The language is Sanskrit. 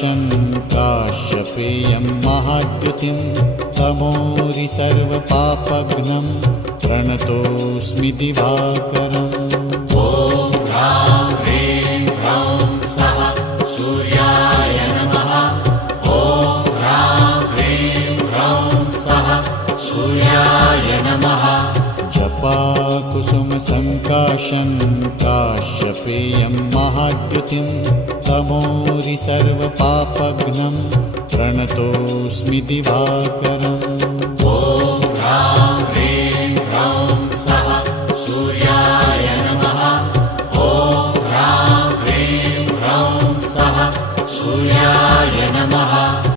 सङ्काशं काश्यपेयं महाद्युतिं तमोरि सर्वपापघ्नं प्रणतोऽस्मि दिवाकरम्। ॐ ह्रां ह्रीं ह्रौं स्वः सूर्याय नमः। ॐ ह्रां ह्रीं ह्रौं स्वः सूर्याय नमः। जपाकुसुमसङ्काशं काश्यपेयं महाद्युतिं तमोरि सर्वपापघ्नं प्रणतोऽस्मि दिवाकरम्। ॐ ह्रां